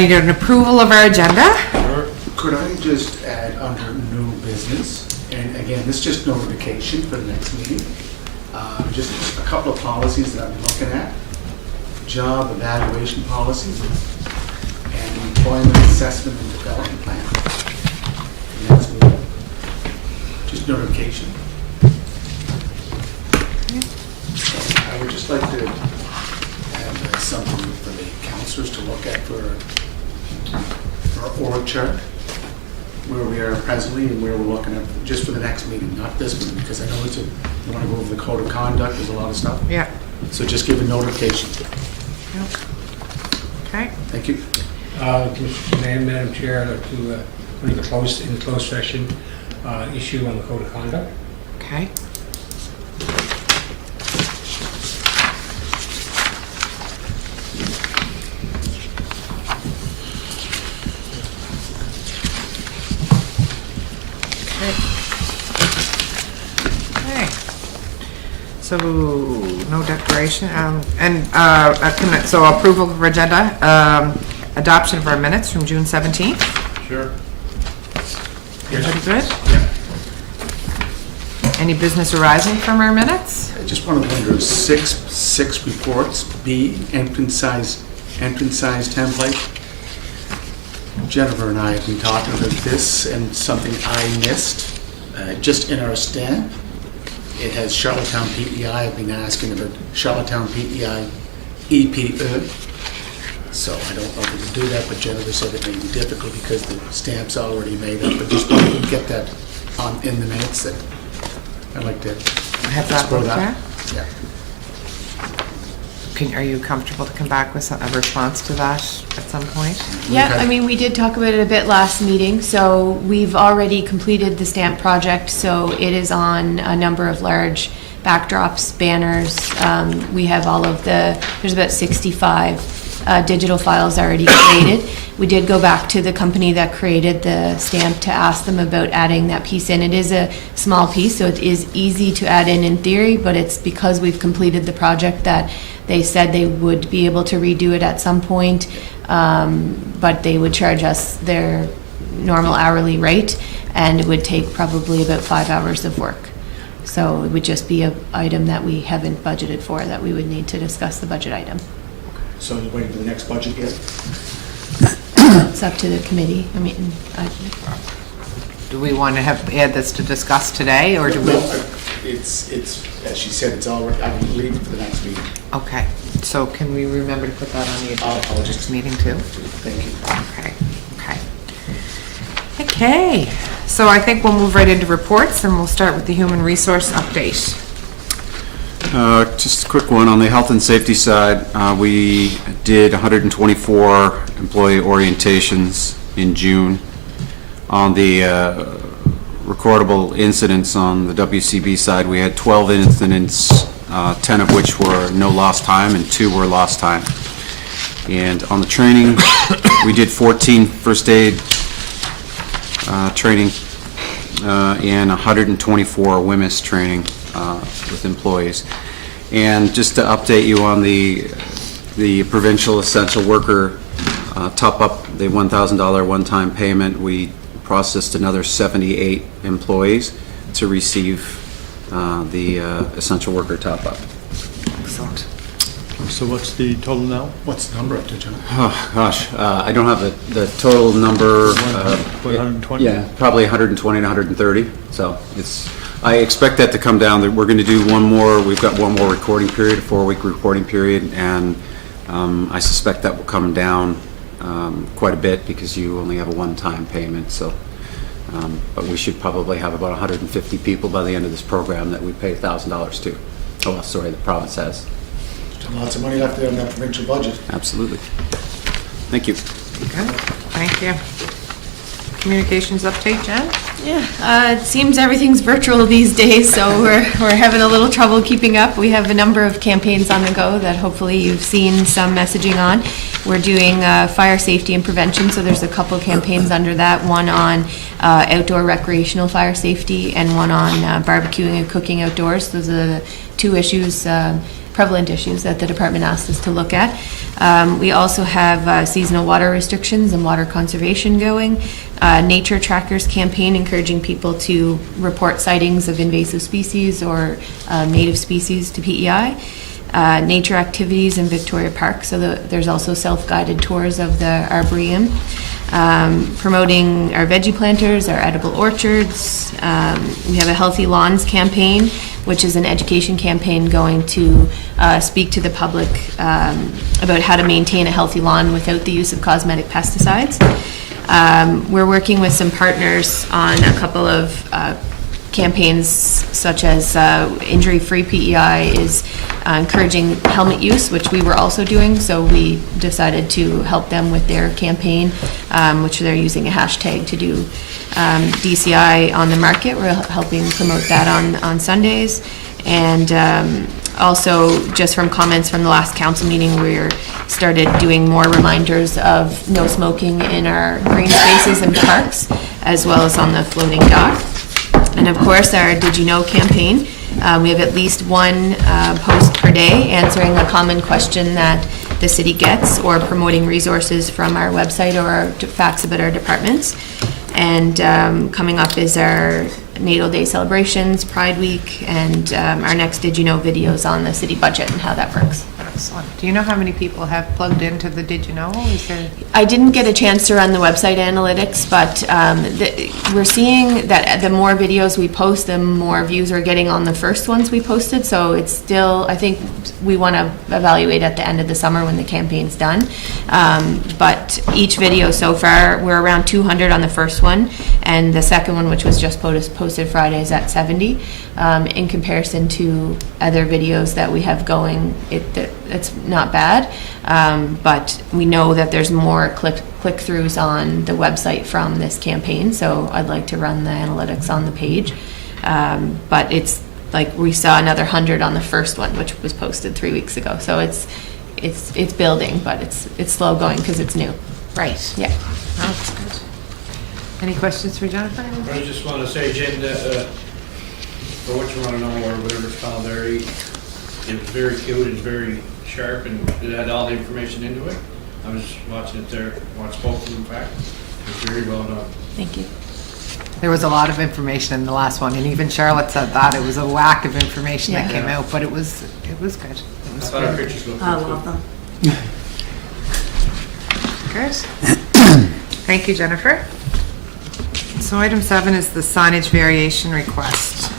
need an approval of our agenda. Could I just add under new business, and again, this is just notification for the next meeting, just a couple of policies that I'm looking at, job evaluation policy, and employment assessment and development plan. And that's me. Just notification. I would just like to have something for the counselors to look at for our org chart, where we are presently and where we're looking at, just for the next meeting, not this one, because I know you want to go over the code of conduct, there's a lot of stuff. Yeah. So just give a notification. Okay. Thank you. Madam Chair, I'd like to put in the closed session issue on the code of conduct. Okay. Okay. So no declaration, so approval of agenda, adoption of our minutes from June 17th. Sure. Everybody good? Any business arising from our minutes? I just want to go under six reports. B, entrance size template. Jennifer and I have been talking about this, and something I missed, just in our stamp. It has Charlottetown PEI. I've been asking about Charlottetown PEI EPE. So I don't know if we can do that, but Jennifer said it may be difficult because the stamp's already made up. But just wanted to get that on in the minutes. That I'd like to Have that explore looked at? Yeah. Are you comfortable to come back with a response to that at some point? Yeah, Okay. I mean, we did talk about it a bit last meeting, so we've already completed the stamp project, so it is on a number of large backdrops, banners. We have all of there's about 65 digital files already created. We did go back to the company that created the stamp to ask them about adding that piece in. It is a small piece, so it is easy to add in theory, but it's because we've completed the project that they said they would be able to redo it at some point, but they would charge us their normal hourly rate, and it would take probably about 5 hours of work. So it would just be an item that we haven't budgeted for, that we would need to discuss the budget item. So you're waiting for the next budget yet? It's up to the committee. I mean, Do we want to add this to discuss today, or do we? No, it's as she said, it's already. I can leave it for the next meeting. Okay, so can we remember to put that on the agenda for the next meeting too? Thank you. Okay, so I think we'll move right into reports, and we'll start with the human resource update. Just a quick one on the health and safety side. We did 124 employee orientations in June. On the recordable incidents on the WCB side, we had 12 incidents, 10 of which were no lost time and 2 were lost time. And on the training, we did 14 first aid training and 124 WMIS training with employees. And just to update you on the provincial essential worker top up, the $1,000 one-time payment, we processed another 78 employees to receive the essential worker top up. Excellent. So what's the total now? What's the number up to, John? Oh, gosh, I don't have the total number. 120? Yeah, probably 120 to 130. So I expect that to come down. We're going to do one more. We've got one more recording period, a 4-week recording period, and I suspect that will come down quite a bit because you only have a one-time payment. So, but we should probably have about 150 people by the end of this program that we pay $1,000 to. Oh, well, sorry, the province has. Lots of money left there in that provincial budget. Absolutely. Thank you. Good, thank you. Communications update, Jen? Yeah, it seems everything's virtual these days, so we're having a little trouble keeping up. We have a number of campaigns on the go that hopefully you've seen some messaging on. We're doing fire safety and prevention, so there's a couple campaigns under that. One on outdoor recreational fire safety and one on barbecuing and cooking outdoors. Those are the two issues, prevalent issues that the department asked us to look at. We also have seasonal water restrictions and water conservation going. Nature Trackers campaign encouraging people to report sightings of invasive species or native species to PEI. Nature activities in Victoria Park, so there's also self-guided tours of the Arboretum. Promoting our veggie planters, our edible orchards. We have a Healthy Lawns campaign, which is an education campaign going to speak to the public about how to maintain a healthy lawn without the use of cosmetic pesticides. We're working with some partners on a couple of campaigns, such as Injury-Free PEI is encouraging helmet use, which we were also doing, so we decided to help them with their campaign, which they're using a hashtag to do. DCI on the Market, we're helping promote that on Sundays. And also, just from comments from the last council meeting, we started doing more reminders of no smoking in our green spaces and parks, as well as on the floating dock. And of course, our Did You Know campaign. We have at least one post per day answering a common question that the city gets, or promoting resources from our website or our facts about our departments. And coming up is our Natal Day celebrations, Pride Week, and our next Did You Know videos on the city budget and how that works. Excellent. Do you know how many people have plugged into the Did You Know? Is there? I didn't get a chance to run the website analytics, but we're seeing that the more videos we post, the more views we're getting on the first ones we posted. So it's still, I think we want to evaluate at the end of the summer when the campaign's done. But each video so far, we're around 200 on the first one, and the second one, which was just posted Friday, is at 70. In comparison to other videos that we have going, it's not bad, but we know that there's more click-throughs on the website from this campaign, so I'd like to run the analytics on the page. But it's like we saw another 100 on the first one, which was posted 3 weeks ago, so it's building, but it's slow going because it's new. Right. Yeah. That's good. Any questions for Jennifer? I just want to say, Jen, that for what you want to know or whatever it's called there, it was very cute and very sharp, and it had all the information into it. I was watching it there, watched both of them, in fact. It was very well done. Thank you. There was a lot of information in the last one, and even Charlotte said that it was a whack of information that Yeah. came out, but it was good. It I was thought our good. pictures looked I good, love too. them. Good. Thank you, Jennifer. So item 7 is the signage variation request.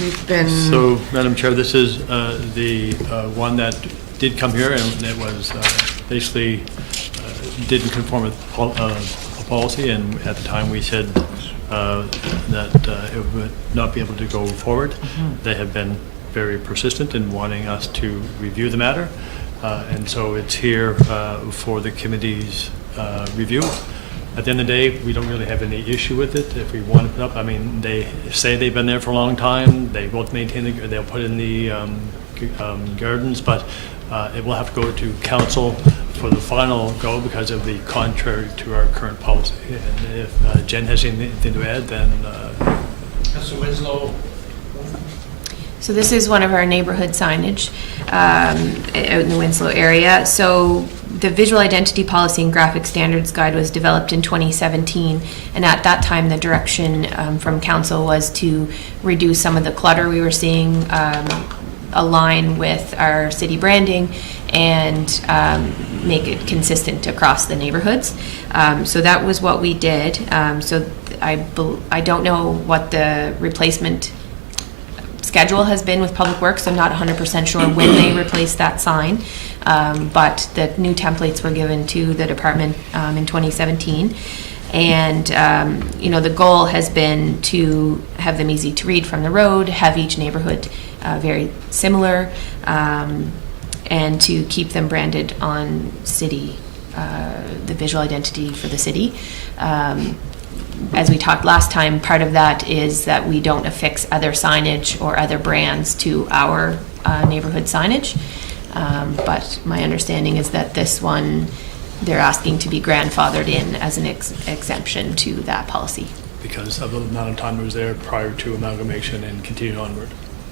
We've been, So, Madam Chair, this is the one that did come here, and it was basically didn't conform with a policy, and at the time we said that it would not be able to go forward. They have been very persistent in wanting us to review the matter, and so it's here for the committee's review. At the end of the day, we don't really have any issue with it. If we want to put up, I mean, they say they've been there for a long time. They both maintain they'll put in the gardens, but it will have to go to council for the final go because of the contrary to our current policy. And if Jen has anything to add, then Councilor Winslow. So this is one of our neighborhood signage out in the Winslow area. So the visual identity policy and graphic standards guide was developed in 2017, and at that time the direction from council was to reduce some of the clutter we were seeing, align with our city branding, and make it consistent across the neighborhoods. So that was what we did. So I don't know what the replacement schedule has been with Public Works. I'm not 100% sure when they replaced that sign, but the new templates were given to the department in 2017. And, the goal has been to have them easy to read from the road, have each neighborhood very similar, and to keep them branded on city, the visual identity for the city. As we talked last time, part of that is that we don't affix other signage or other brands to our neighborhood signage. But my understanding is that this one, they're asking to be grandfathered in as an exemption to that policy. because of the amount of time it was there prior to amalgamation and continued onward.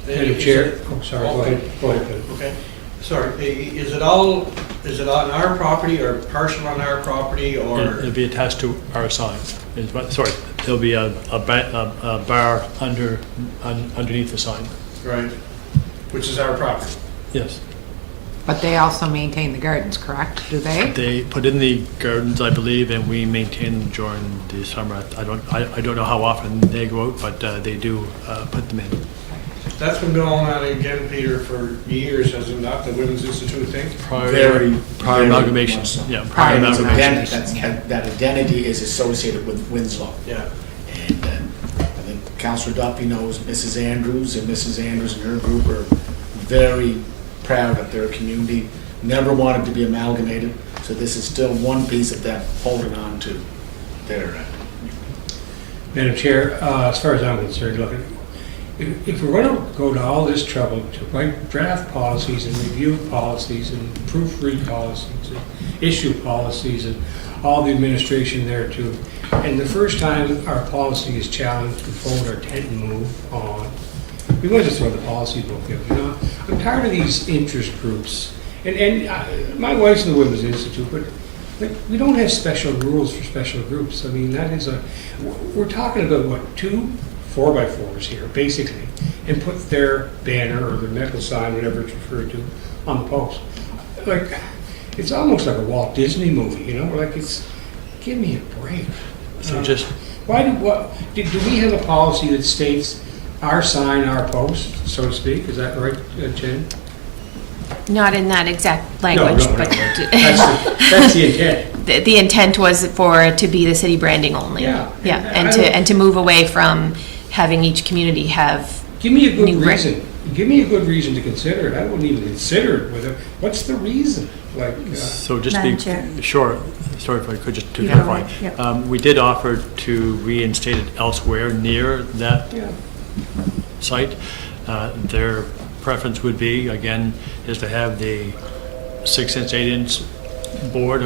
Madam Chair, oh, sorry, go ahead. Go ahead. Okay. Sorry, is it on our property or partial on our property or? It'll be attached to our sign. Sorry, there'll be a bar underneath the sign. Right, which is our property. Yes. But they also maintain the gardens, correct? Do they? They put in the gardens, I believe, and we maintain them during the summer. I don't know how often they go out, but they do put them in. That's been going on again, Peter, for years, has it not, the Women's Institute thing? Prior Very amalgamation. much so. Yeah, prior And it's amalgamation. that identity is associated with Winslow. Yeah. And I think Councillor Duffy knows Mrs. Andrews, and Mrs. Andrews and her group are very proud of their community, never wanted to be amalgamated, so this is still one piece of them holding on to their. Madam Chair, as far as I'm concerned, look, if we're going to go to all this trouble to write draft policies and review policies and proofread policies and issue policies and all the administration there too, and the first time our policy is challenged, we fold our tent and move on. We want to throw the policy book in, you know. I'm tired of these interest groups. And my wife's in the Women's Institute, but like, we don't have special rules for special groups. I mean, that is we're talking about, what, 2 4x4s here, basically, and put their banner or their metal sign, whatever it's referred to, on the post. Like, it's almost like a Walt Disney movie, you know? Like, give me a break. So just, Do we have a policy that states our sign, our post, so to speak? Is that right, Jen? Not in that exact language, but That's the intent. the intent was for it to be the city branding only. Yeah. Yeah, And I don't- and to move away from having each community have, Give me a good New brand. reason. Give me a good reason to consider it. I wouldn't even consider it with it. What's the reason? Like, so just to Madam be Chair. sure, sorry if I could just to Yeah. clarify. Yeah. We did offer to reinstate it elsewhere near that yeah. site. Their preference would be, again, is to have the 6-inch, 8-inch board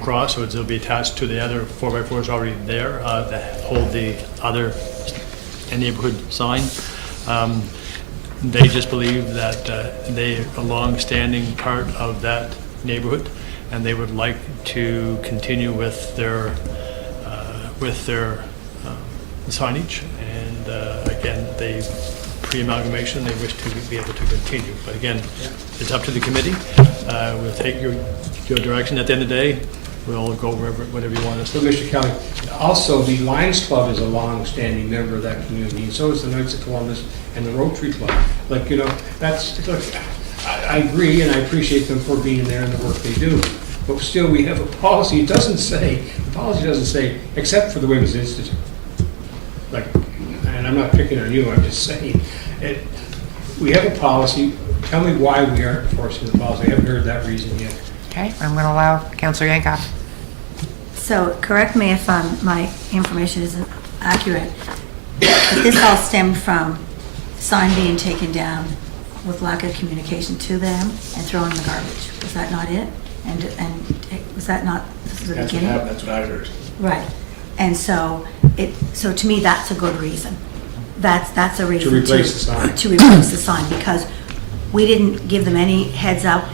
across, so it'll be attached to the other 4x4s already there that hold the other neighborhood sign. They just believe that they are a long-standing part of that neighborhood, and they would like to continue with their signage. And again, they pre-amalgamation, they wish to be able to continue. But again, it's up to the committee. We'll take your direction. At the end of the day, we'll go whatever you want us So, to. Mr. Kelly, also the Lions Club is a long-standing member of that community, and so is the Knights of Columbus and the Rotary Club. Like, you know, look, I agree, and I appreciate them for being there and the work they do. But still, we have a policy. The policy doesn't say, except for the Women's Institute. Like, and I'm not picking on you, I'm just saying, we have a policy. Tell me why we aren't enforcing the policy. I haven't heard that reason yet. Okay, I'm going to allow Councillor Yankoff. So correct me if my information isn't accurate, but this all stemmed from the sign being taken down with lack of communication to them and thrown in the garbage. Was that not it? And was that not the beginning? That's what I heard. Right. And so so to me, that's a good reason. That's a reason To replace the sign. To replace the sign, because we didn't give them any heads up.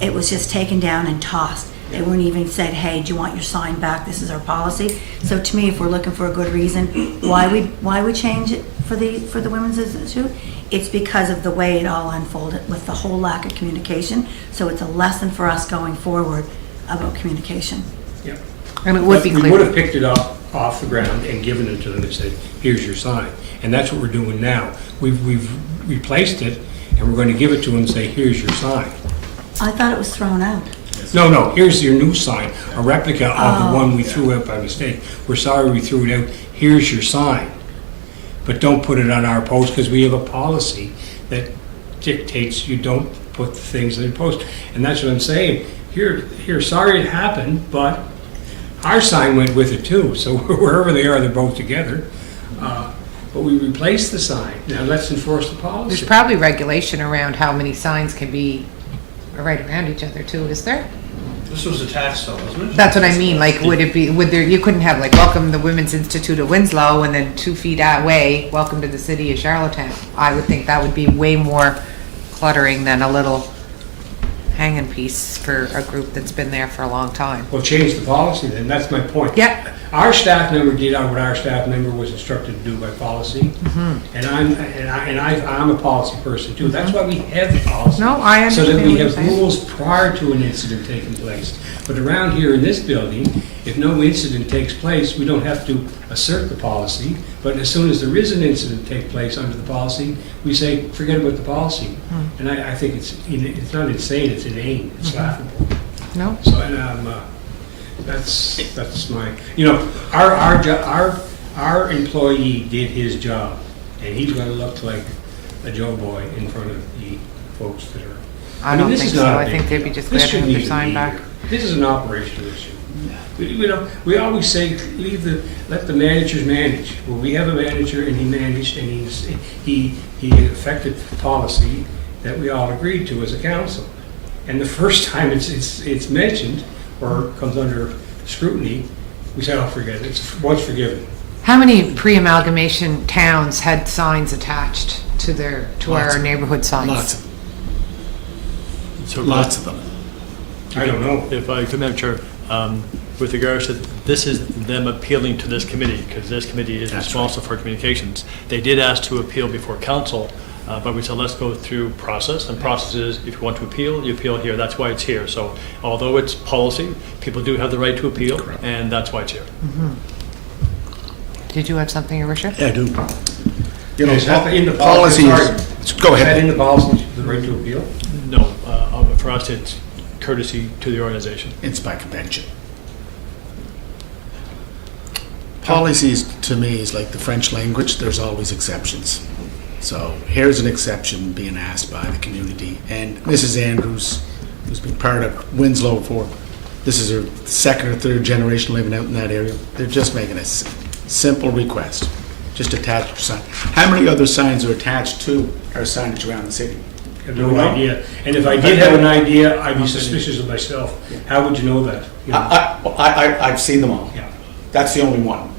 It was just taken down and tossed. They weren't even said, hey, do you want your sign back? This is our policy. So to me, if we're looking for a good reason, why we change it for the Women's Institute, it's because of the way it all unfolded with the whole lack of communication. So it's a lesson for us going forward about communication. Yeah. And it would be We would have clear. picked it up off the ground and given it to them and said, here's your sign. And that's what we're doing now. We've replaced it, and we're going to give it to them and say, here's your sign. I thought it was thrown out. No, here's your new sign, a replica of the Oh. one we threw out by mistake. We're sorry we threw it out. Here's your sign. But don't put it on our post, because we have a policy that dictates you don't put things in post. And that's what I'm saying. Here, sorry it happened, but our sign went with it too. So wherever they are, they're both together. But we replaced the sign. Now let's enforce the There's policy. probably regulation around how many signs can be right around each other too, is there? This was attached though, wasn't it? That's what I mean, like, would there, you couldn't have like, welcome the Women's Institute of Winslow, and then 2 feet away, welcome to the city of Charlottetown. I would think that would be way more cluttering than a little hanging piece for a group that's been there for a long time. Well, change the policy then, that's my point. Yeah. Our staff member did what our staff member was instructed to do by policy. And I'm a policy person too. That's why we have the policy. No, I So that understand we what you're have saying. rules prior to an incident taking place. But around here in this building, if no incident takes place, we don't have to assert the policy. But as soon as there is an incident take place under the policy, we say, forget about the policy. And I think it's not insane, it's inane, it's laughable. No? So, and that's my, you know, our employee did his job, and he's gonna look like a Joe boy in front of the folks that are. I don't this think is so. not a I big think they'd be deal. just This glad to have shouldn't their even sign be back. here. This is an operational issue. We always say, let the managers manage. Well, we have a manager, and he managed, and he affected policy that we all agreed to as a council. And the first time it's mentioned, or comes under scrutiny, we say, oh, forget it, it's once forgiven. How many pre-amalgamation towns had signs attached to our neighborhood signs? Lots of them. So, Lots of them. I don't know. If I could, Madam Chair, with regards to, this is them appealing to this committee, because this committee is That's responsible for communications. They did ask to appeal before council, but we said, let's go through process, and process is, if you want to appeal, you appeal here, that's why it's here. So although it's policy, people do have the right to appeal, and that's why it's here. Did you have something, Your Worship? I do. You know, Is that in the policy policy? is, go Is that in ahead. the policy, the right to appeal? No, for us, it's courtesy to the organization. It's by convention. Policies, to me, is like the French language, there's always exceptions. So here's an exception being asked by the community. And Mrs. Andrews, who's been part of Winslow for, this is her second or third generation living out in that area. They're just making a simple request, just attach your sign. How many other signs are attached to our signage around the city? I have no idea. And if I did have an idea, I'd be suspicious of myself. How would you know that? You know? I've seen them all. Yeah, That's the only one.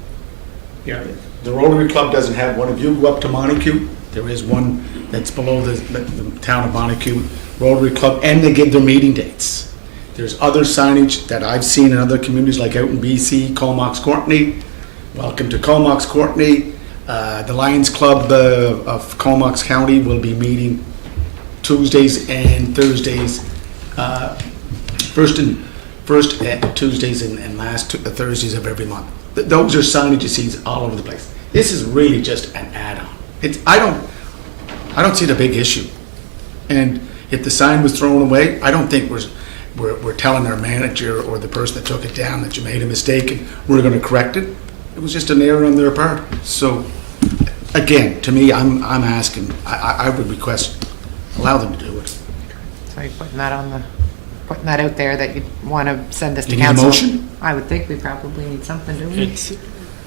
yeah. The Rotary Club doesn't have one. If you go up to Montague, there is one that's below the town of Montague, Rotary Club, and they give their meeting dates. There's other signage that I've seen in other communities, like out in BC, Comox Courtney. Welcome to Comox Courtney. The Lions Club of Comox County will be meeting Tuesdays and Thursdays, first Tuesdays and last Thursdays of every month. Those are signage you see all over the place. This is really just an add-on. I don't see the big issue. And if the sign was thrown away, I don't think we're telling our manager or the person that took it down that you made a mistake and we're going to correct it. It was just an error on their part. So, again, to me, I'm asking, I would request, allow them to do it. So you're putting that out there that you want to send this to You need a council? motion? I would think we probably need something, do we? It's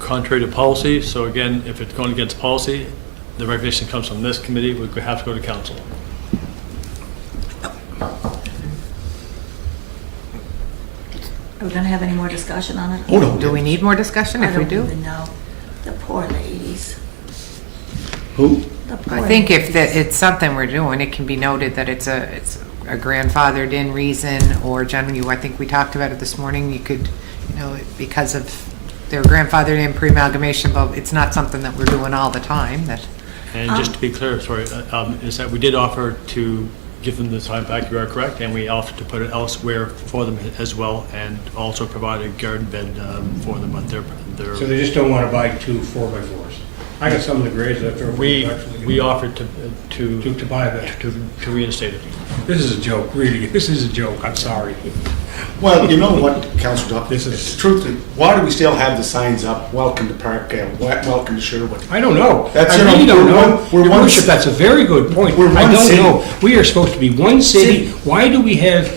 contrary to policy, so again, if it's going against policy, the recommendation comes from this committee, we could have to go to council. Are we gonna have any more discussion on it? Oh, no. Do we need more discussion if we I don't do? even know. The poor ladies. Who? The poor I think if ladies. it's something we're doing, it can be noted that it's a grandfathered in reason, or generally, I think we talked about it this morning, you could, because of their grandfathered in pre-amalgamation, but it's not something that we're doing all the time, that. And just to be clear, sorry, is that we did offer to give them the time back, you are correct, and we offered to put it elsewhere for them as well, and also provide a garden bed for them, but they're. So they just don't want to buy 2 4x4s. I got some of the grades left over. We offered to buy that. to reinstate it. This is a joke, really. This is a joke. I'm sorry. Well, you know what, Councillor Duff, This this is- is truthfully, why do we still have the signs up, welcome to Parkdale, welcome to Sherwood? I don't know. That's, I you know, really don't we're know. one- we're Your one Worship, ci- that's a very good point. We're I one don't city. know. We are supposed to be one city. Why do we have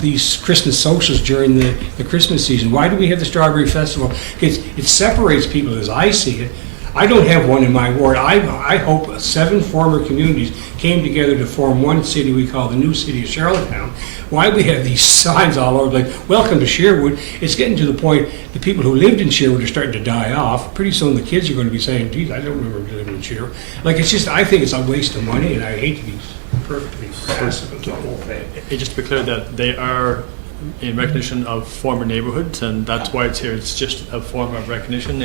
these Christmas socials during the Christmas season? Why do we have the Strawberry Festival? It separates people as I see it. I don't have one in my ward. I hope 7 former communities came together to form one city we call the new city of Charlottetown. why we have these signs all over, like, welcome to Sherwood. It's getting to the point, the people who lived in Sherwood are starting to die off. Pretty soon the kids are going to be saying, geez, I don't remember living in Sherwood. Like, it's just, I think it's a waste of money, and I hate to be perfectly passive of the whole thing. Just to be clear that they are in recognition of former neighborhoods, and that's why it's here. It's just a form of recognition.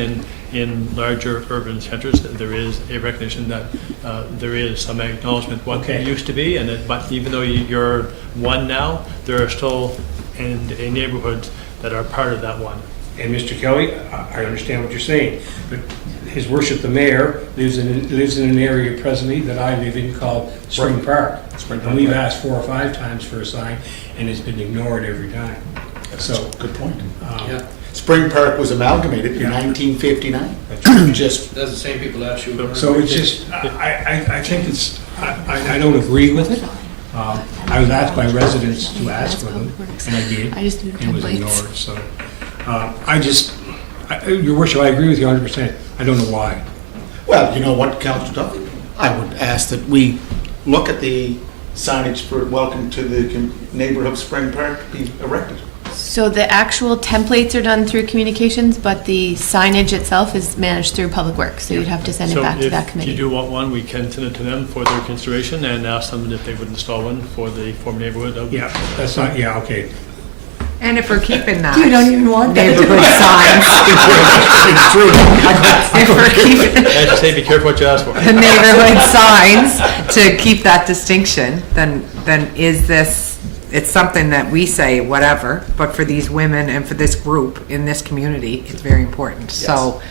In larger urban centers, there is a recognition that there is some acknowledgement what Okay. it used to be, and but even though you're one now, there are still in a neighborhood that are part of that one. And Mr. Kelly, I understand what you're saying, but His Worship the Mayor lives in an area presently that I live in called Spring Park. And we've asked 4 or 5 times for a sign, and it's been ignored every time. So, Good point. Yeah, Spring Park was amalgamated in Yeah. 1959. Just, that's the same people that you. so it's just, I think it's, I don't agree with it. I was asked by residents to ask for them, and I did. I just do It was templates. ignored, so, Your Worship, I agree with you 100%. I don't know why. well, you know what, Councillor Duffy? I would ask that we look at the signage for welcome to the neighborhood of Spring Park be erected. So the actual templates are done through communications, but the signage itself is managed through Public Works, so you'd have to send it back to that So if committee. you do want one, we can send it to them for their consideration and ask them if they would install one for the former neighborhood of. Yeah, that's not, yeah, okay. And if we're keeping that. You don't even want that. Neighborhood signs. If we're keeping As you say, be careful what you ask for. the neighborhood signs to keep that distinction, then is this, it's something that we say, whatever, but for these women and for this group in this community, it's very important. So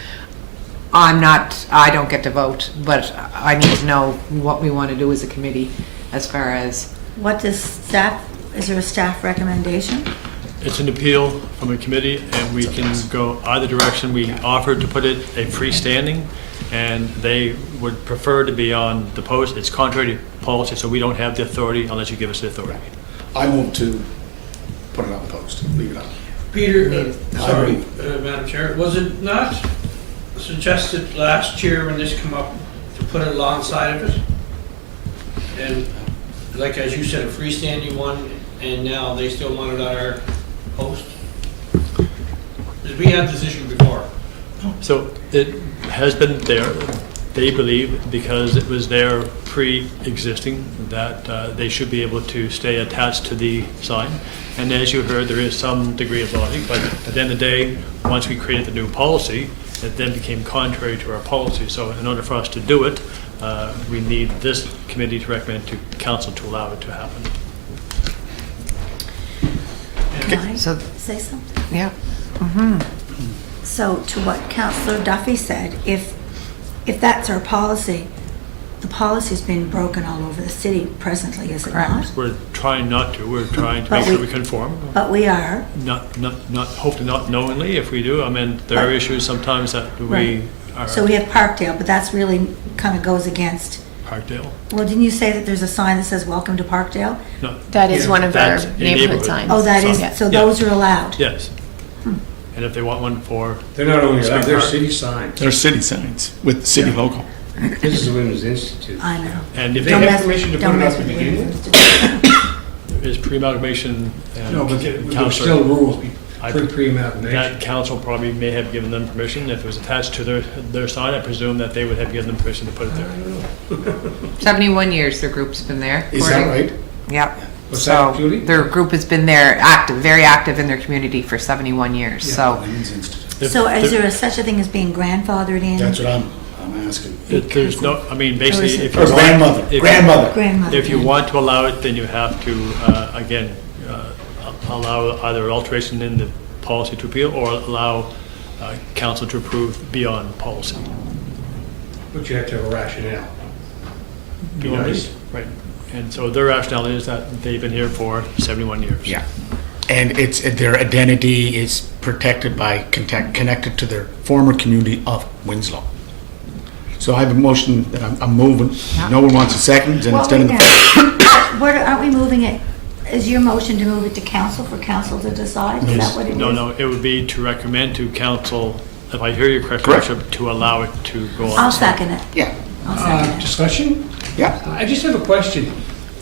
I don't get to vote, but I need to know what we want to do as a committee as far as, What does staff, is there a staff recommendation? It's an appeal from a committee, and we can go either direction. We offered to put it a freestanding, and they would prefer to be on the post. It's contrary to policy, so we don't have the authority unless you give us the authority. I move to put it on the post, leave it on. Peter, sorry, Madam Chair, was it not suggested last year when this came up to put it alongside of it? And like, as you said, a freestanding one, and now they still want it on our post? Because we had this issue before. So it has been there, they believe, because it was there pre-existing, that they should be able to stay attached to the sign. And as you heard, there is some degree of logic, but at the end of the day, once we created the new policy, it then became contrary to our policy. So in order for us to do it, we need this committee to recommend to council to allow it to happen. Can I So- say something? yeah. So to what Councillor Duffy said, if that's our policy, the policy's been broken all over the city presently, is it not? Correct. We're trying not to, we're trying to But make sure we- we conform. But we are. Hopefully not knowingly if we do. I mean, there are Right. issues sometimes that we Right. are, So we have Parkdale, but that's really kind of goes against, Parkdale. well, didn't you say that there's a sign that says welcome to Parkdale? No, That is Yeah, one of our that's a neighborhood neighborhood. signs. Oh, that is, Sign. so Yeah. those are allowed? yes. And if they want one for, They're not only allowed, they're Park. city signs. They're city signs with the city logo. This is the Women's Institute. I know. and if They Don't have mess- permission to don't put it mess up to with begin women's with? institute. is pre-amalgamation No, but and there's council, still rules I- for pre-amalgamation. that council probably may have given them permission. If it was attached to their sign, I presume that they would have given them permission to put it there. 71 years their group's been there. Is that right? Yep. What's So that, Julie? their group has been there, very active in their community for 71 years, so. Women's Institute. If So is the- there such a thing as being grandfathered in? That's what I'm asking. There's no, I mean, basically, if you Or want. grandmother, if- grandmother. Grandmother. If you want to allow it, then you have to, again, allow either alteration in the policy to appeal or allow council to approve beyond policy. But you have to have a rationale. Be Well, nice. Right. And so their rationale is that they've been here for 71 years. Yeah. And it's, their identity is protected by, connected to their former community of Winslow. So I have a motion that I'm moving. No one wants a second, then it's Well, done in wait the... now. Aren't we moving it, is your motion to move it to council for council to decide? Is that what it is? No, it would be to recommend to council, if I hear you correctly, Correct. Bishop, to allow it to go on. I'll second it. Yeah, I'll second it. Discussion? yeah. I just have a question.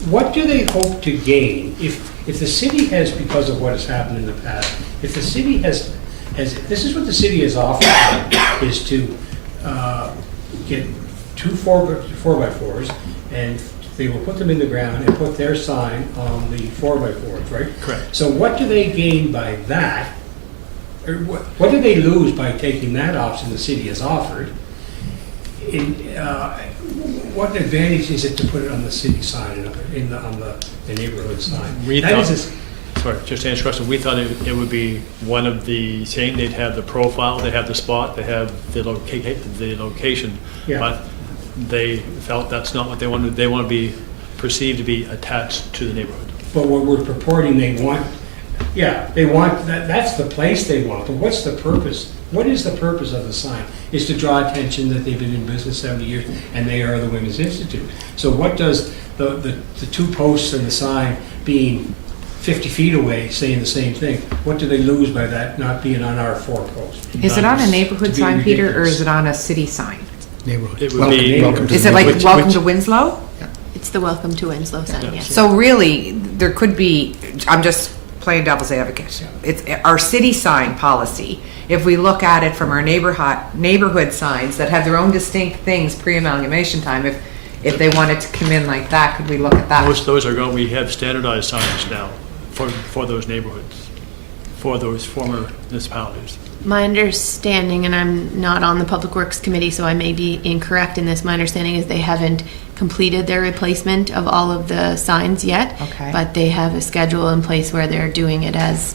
what do they hope to gain? If the city has, because of what has happened in the past, if the city has, this is what the city has offered, is to get 2 4x4s, and they will put them in the ground and put their sign on the 4x4s, right? Correct. So what do they gain by that? Or what do they lose by taking that option the city has offered? What advantage is it to put it on the city sign, on the neighborhood sign? We That thought- is Sorry, just to answer your question, we thought it would be one of the same, they'd have the profile, they have the spot, they have the location. Yeah. But they felt that's not what they wanted. They want to be perceived to be attached to the neighborhood. But what we're purporting they want, that's the place they want, but what's the purpose? What is the purpose of the sign? Is to draw attention that they've been in business 70 years and they are the Women's Institute. So what does the 2 posts and the sign being 50 feet away saying the same thing, what do they lose by that not being on our 4 posts? Is it on a neighborhood To be sign, Peter, or ridiculous. is it on a city sign? Neighborhood. It would be- Welcome to Is the it like neighborhood. Welcome to Winslow? It's the Welcome to Winslow sign, yes. So really, there could be, I'm just playing devil's advocate. It's our city sign policy. If we look at it from our neighborhood signs that have their own distinct things pre-amalgamation time, if they wanted to come in like that, could we look at that? Most of those are going, we have standardized signs now for those neighborhoods, for those former municipalities. My understanding, and I'm not on the Public Works Committee, so I may be incorrect in this, my understanding is they haven't completed their replacement of all of the signs yet. Okay. But they have a schedule in place where they're doing it as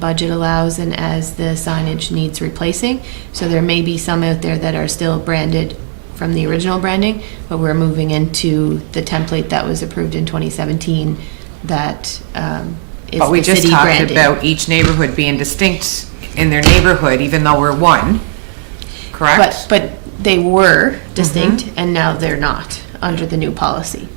budget allows and as the signage needs replacing. So there may be some out there that are still branded from the original branding, but we're moving into the template that was approved in 2017 that is But we the just city talked branding. about each neighborhood being distinct in their neighborhood, even though we're one, correct? But they were distinct, and now they're not under the new policy,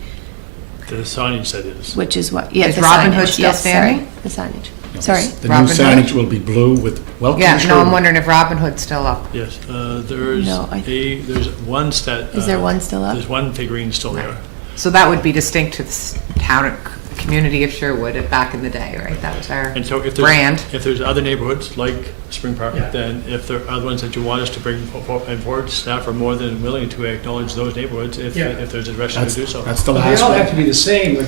The signage said is. which is what, yeah, Is the Robin signage. Hood still Yes, standing? sorry, the signage. Sorry. The new Robin Hood? signage will be blue with welcome Yeah, no, I'm Sherwood. wondering if Robin Hood's still up. Yes, there's No, there's one stat. Is there one still up? There's one figurine still there. So that would be distinct to the town, community of Sherwood back in the day, right? That was our And so if brand. there's other neighborhoods like Spring Park, Yeah. then if there are other ones that you want us to bring forward, staff are more than willing to acknowledge those neighborhoods if Yeah. there's a direction to do so. That's the But they last all have one. to be the same, like,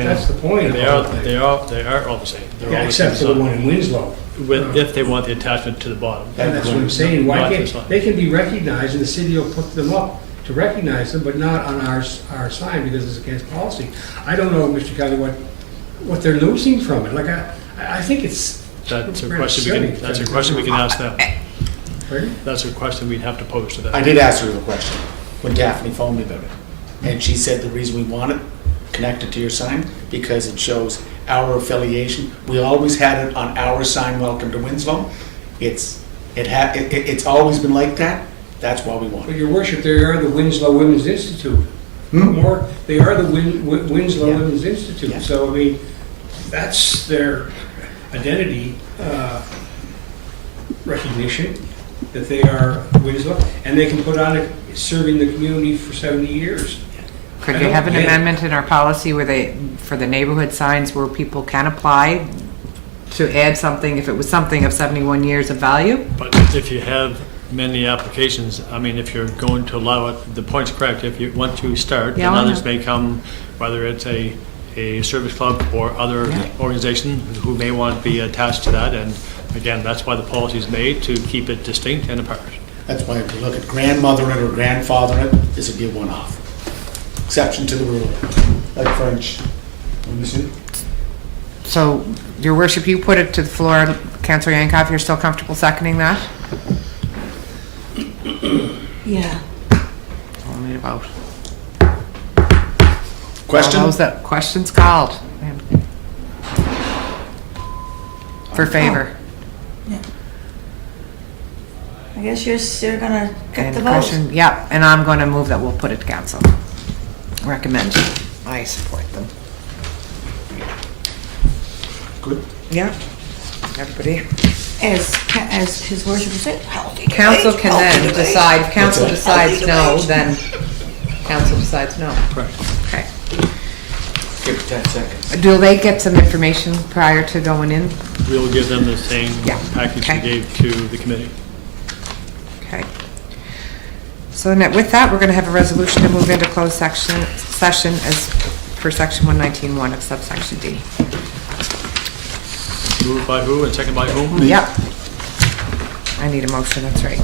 that's the point of They the are, whole thing. they are all the same. They're all Yeah, the except same for the sign. one in Winslow. If they want the attachment to the bottom. And that's what I'm saying, why Not can't, this one. they can be recognized and the city will put them up to recognize them, but not on our sign because it's against policy. I don't know, Mr. Kelly, what they're losing from it. Like, I think it's. That's a pretty question we can ask them. Pardon? That's a question we'd have to pose to them. I did ask her the question when Daphne phoned me about it. And she said the reason we want it connected to your sign, because it shows our affiliation. We always had it on our sign, Welcome to Winslow. It's always been like that. That's why we want But it. your worship, they are the Winslow Women's Institute. They are the Winslow Yeah. Women's Institute. Yeah. So, I mean, that's their identity recognition, that they are Winslow, and they can put on it serving the community for 70 years. Could I you don't have an get it. amendment in our policy where for the neighborhood signs where people can apply to add something, if it was something of 71 years of value? But if you have many applications, I mean, if you're going to allow it, the point's correct. If you want to start, Yeah, then I know. others may come, whether it's a service club or other Yeah. organization who may want to be attached to that. And again, that's why the policy is made, to keep it distinct and apart. That's why if you look at grandmother it or grandfather it, this would be a one-off. Exception to the rule, like French. Let me see. So, your worship, you put it to the floor. Councillor Yankoff, you're still comfortable seconding that? Yeah. We'll need a vote. Question? All those that, questions called. For favor. I guess you're gonna get And the the vote. question, yeah, and I'm going to move that we'll put it to council. Recommend. I support them. Good. Yeah. Everybody. As his worship would say, healthy debate, Council can healthy then debate. decide, if council What's decides that? no, then council decides no. Correct. Okay. Give it 10 seconds. Do they get some information prior to going in? We'll give them the same Yeah, package we okay. gave to the committee. Okay. So with that, we're going to have a resolution to move into closed session as per section 119.1 of subsection D. Moved by who and second by whom? Yep. I need a motion, that's right.